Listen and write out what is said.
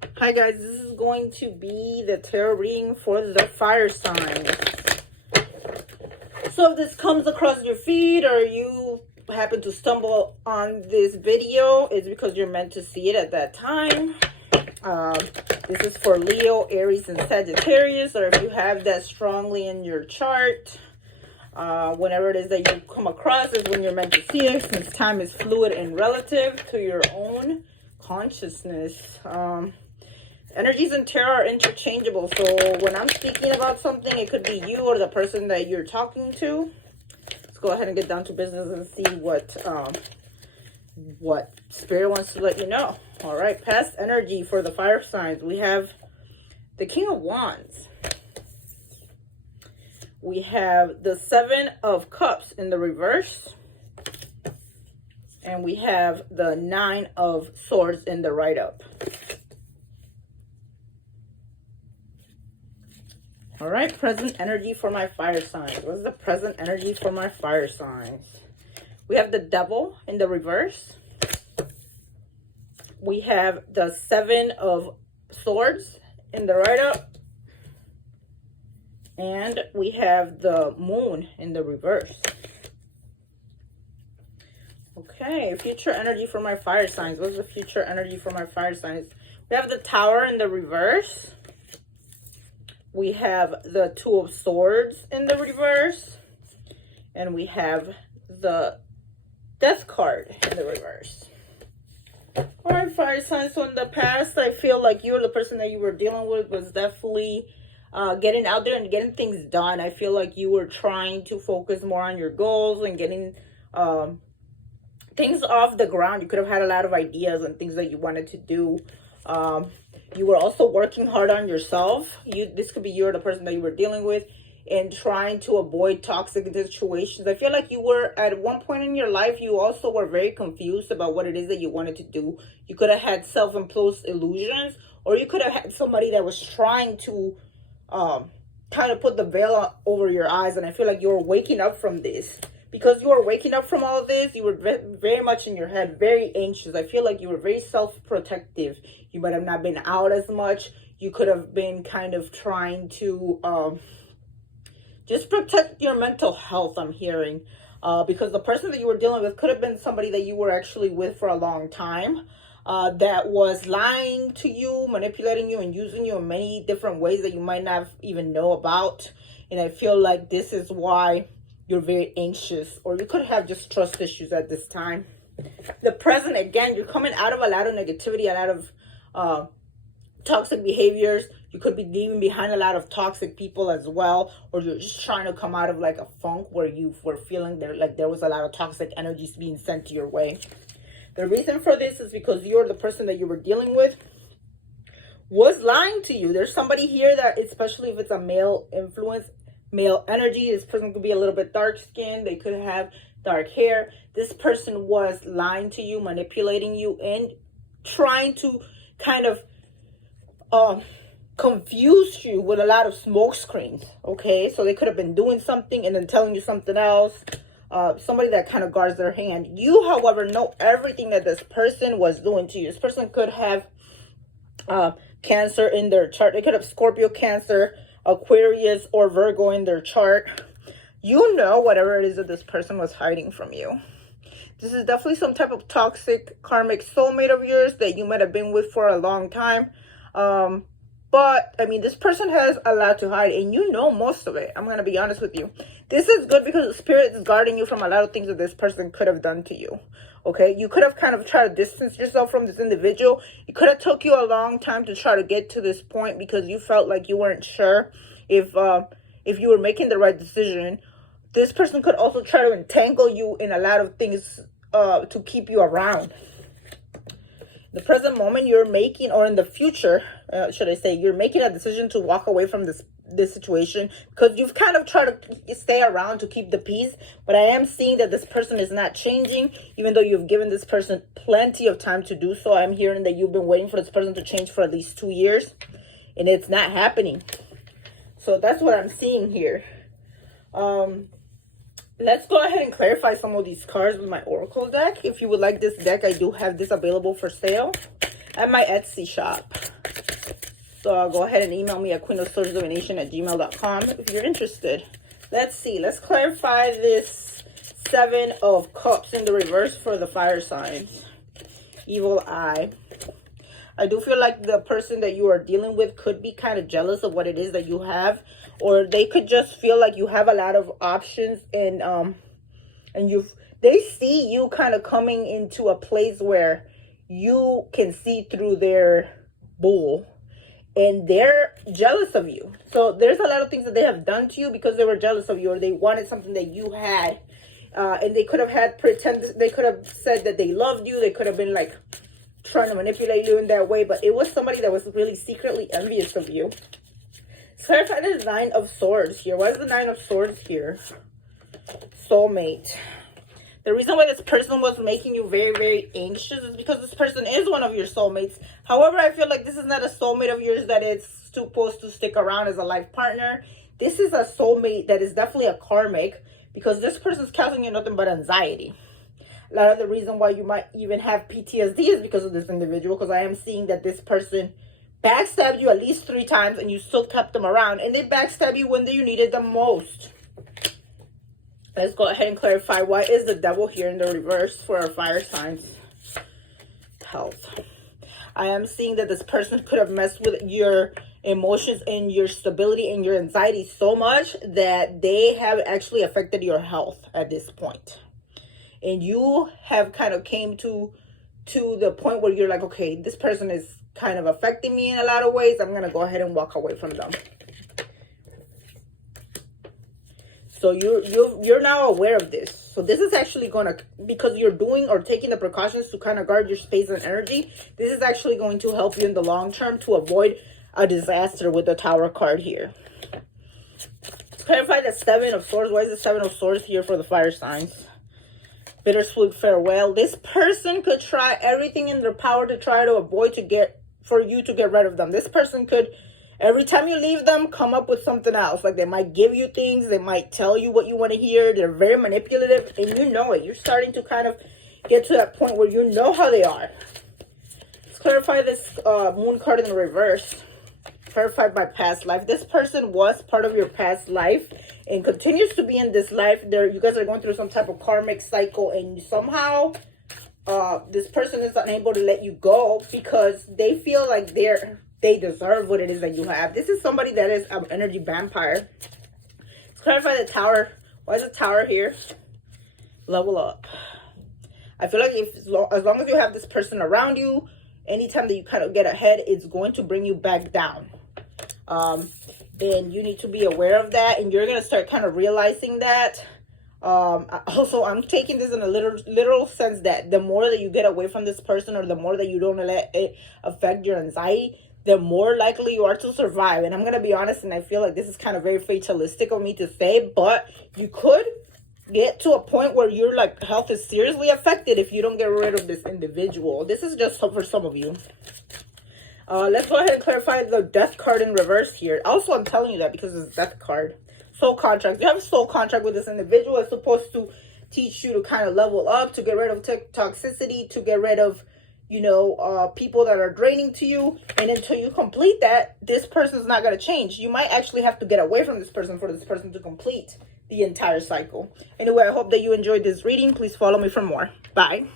Hi guys, this is going to be the tarot reading for the fire signs. So if this comes across your feed or you happen to stumble on this video, it's because you're meant to see it at that time. This is for Leo, Aries, and Sagittarius, or if you have that strongly in your chart. Whenever it is that you come across is when you're meant to see it, since time is fluid and relative to your own consciousness. Energies in tarot are interchangeable, so when I'm speaking about something, it could be you or the person that you're talking to. Let's go ahead and get down to business and see what Spirit wants to let you know. All right, past energy for the fire signs. We have the King of Wands. We have the Seven of Cups in the reverse. And we have the Nine of Swords in the right up. All right, present energy for my fire signs. What is the present energy for my fire signs? We have the Devil in the reverse. We have the Seven of Swords in the right up. And we have the Moon in the reverse. Okay, future energy for my fire signs. What is the future energy for my fire signs? We have the Tower in the reverse. We have the Two of Swords in the reverse. And we have the Death card in the reverse. All right, fire signs. So in the past, I feel like you or the person that you were dealing with was definitely getting out there and getting things done. I feel like you were trying to focus more on your goals and getting things off the ground. You could have had a lot of ideas and things that you wanted to do. You were also working hard on yourself. This could be you or the person that you were dealing with, and trying to avoid toxic situations. I feel like you were, at one point in your life, you also were very confused about what it is that you wanted to do. You could have had self-imposed illusions, or you could have had somebody that was trying to kind of put the veil over your eyes. And I feel like you were waking up from this. Because you were waking up from all of this, you were very much in your head, very anxious. I feel like you were very self-protective. You might have not been out as much. You could have been kind of trying to just protect your mental health, I'm hearing. Because the person that you were dealing with could have been somebody that you were actually with for a long time. That was lying to you, manipulating you, and using you in many different ways that you might not even know about. And I feel like this is why you're very anxious, or you could have just trust issues at this time. The present, again, you're coming out of a lot of negativity, a lot of toxic behaviors. You could be leaving behind a lot of toxic people as well, or you're just trying to come out of like a funk where you were feeling there was a lot of toxic energies being sent to your way. The reason for this is because you're the person that you were dealing with was lying to you. There's somebody here that, especially if it's a male influence, male energy, this person could be a little bit dark skinned, they could have dark hair. This person was lying to you, manipulating you, and trying to kind of confuse you with a lot of smoke screens. Okay, so they could have been doing something and then telling you something else. Somebody that kind of guards their hand. You, however, know everything that this person was doing to you. This person could have Cancer in their chart. They could have Scorpio, Cancer, Aquarius, or Virgo in their chart. You know whatever it is that this person was hiding from you. This is definitely some type of toxic karmic soulmate of yours that you might have been with for a long time. But, I mean, this person has a lot to hide, and you know most of it. I'm going to be honest with you. This is good because the Spirit is guarding you from a lot of things that this person could have done to you. Okay? You could have kind of tried to distance yourself from this individual. It could have took you a long time to try to get to this point because you felt like you weren't sure if you were making the right decision. This person could also try to entangle you in a lot of things to keep you around. The present moment you're making, or in the future, should I say, you're making a decision to walk away from this situation because you've kind of tried to stay around to keep the peace. But I am seeing that this person is not changing, even though you've given this person plenty of time to do so. I'm hearing that you've been waiting for this person to change for at least 2 years, and it's not happening. So that's what I'm seeing here. Let's go ahead and clarify some of these cards with my Oracle deck. If you would like this deck, I do have this available for sale at my Etsy shop. So go ahead and email me at queenofswordsdivination@gmail.com if you're interested. Let's see. Let's clarify this 7 of Cups in the reverse for the fire signs. Evil eye. I do feel like the person that you are dealing with could be kind of jealous of what it is that you have, or they could just feel like you have a lot of options, and they see you kind of coming into a place where you can see through their bull, and they're jealous of you. So there's a lot of things that they have done to you because they were jealous of you, or they wanted something that you had, and they could have they could have said that they loved you. They could have been like trying to manipulate you in that way, but it was somebody that was really secretly envious of you. Clarify the 9 of Swords here. Why is the 9 of Swords here? Soulmate. The reason why this person was making you very, very anxious is because this person is one of your soulmates. However, I feel like this is not a soulmate of yours that is supposed to stick around as a life partner. This is a soulmate that is definitely a karmic, because this person is causing you nothing but anxiety. A lot of the reason why you might even have PTSD is because of this individual, because I am seeing that this person backstabbed you at least 3 times and you still kept them around, and they backstabbed you when you needed them most. Let's go ahead and clarify, why is the Devil here in the reverse for our fire signs? Health. I am seeing that this person could have messed with your emotions and your stability and your anxiety so much that they have actually affected your health at this point. And you have kind of came to the point where you're like, okay, this person is kind of affecting me in a lot of ways. I'm going to go ahead and walk away from them. So you're now aware of this. So this is actually going to, because you're doing or taking the precautions to kind of guard your space and energy, this is actually going to help you in the long term to avoid a disaster with the Tower card here. Clarify the 7 of Swords. Why is the 7 of Swords here for the fire signs? Bittersweet farewell. This person could try everything in their power to try to avoid for you to get rid of them. This person could, every time you leave them, come up with something else. Like they might give you things. They might tell you what you want to hear. They're very manipulative, and you know it. You're starting to kind of get to that point where you know how they are. Let's clarify this Moon card in the reverse. Clarified by past life. This person was part of your past life and continues to be in this life. You guys are going through some type of karmic cycle, and somehow this person is unable to let you go because they feel like they deserve what it is that you have. This is somebody that is an energy vampire. Let's clarify the Tower. Why is the Tower here? Level up. I feel like as long as you have this person around you, anytime that you kind of get ahead, it's going to bring you back down. And you need to be aware of that, and you're going to start kind of realizing that. Also, I'm taking this in a literal sense that the more that you get away from this person, or the more that you don't let it affect your anxiety, the more likely you are to survive. And I'm going to be honest, and I feel like this is kind of very fatalistic of me to say, but you could get to a point where your health is seriously affected if you don't get rid of this individual. This is just for some of you. Let's go ahead and clarify the Death card in reverse here. Also, I'm telling you that because it's Death card. Soul contract. You have a soul contract with this individual. It's supposed to teach you to kind of level up, to get rid of toxicity, to get rid of, people that are draining to you. And until you complete that, this person's not going to change. You might actually have to get away from this person for this person to complete the entire cycle. Anyway, I hope that you enjoyed this reading. Please follow me for more. Bye.